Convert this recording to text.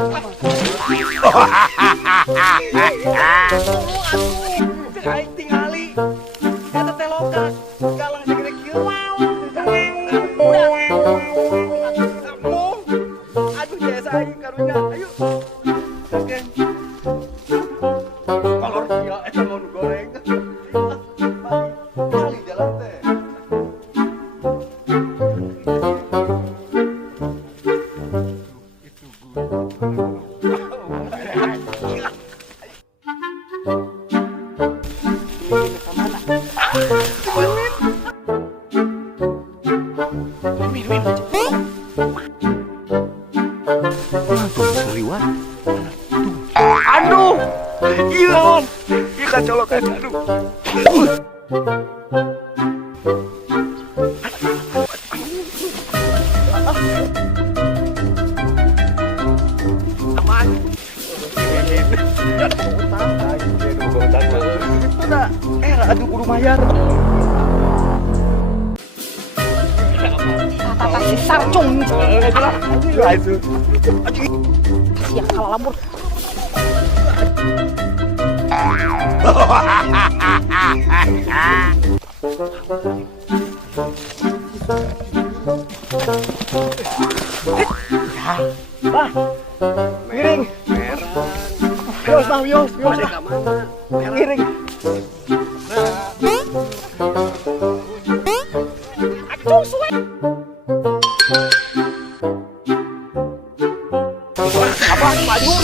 Aing tingali. Eta teh loka. Galang segede kieu. Aduh jasa aing karunya. Ayo. Oke. Kolor sia eta mau goreng. Kali jalan teh. Aduh, iya, ikan colokan, aduh. Aman. Itu dah, aduh kudu mayar. Tata si sarcung. Aduh. Siap kalah lambur. Bah, miring. Yos, bang, yos. Miring. Aduh, suwe. Apa? Maju.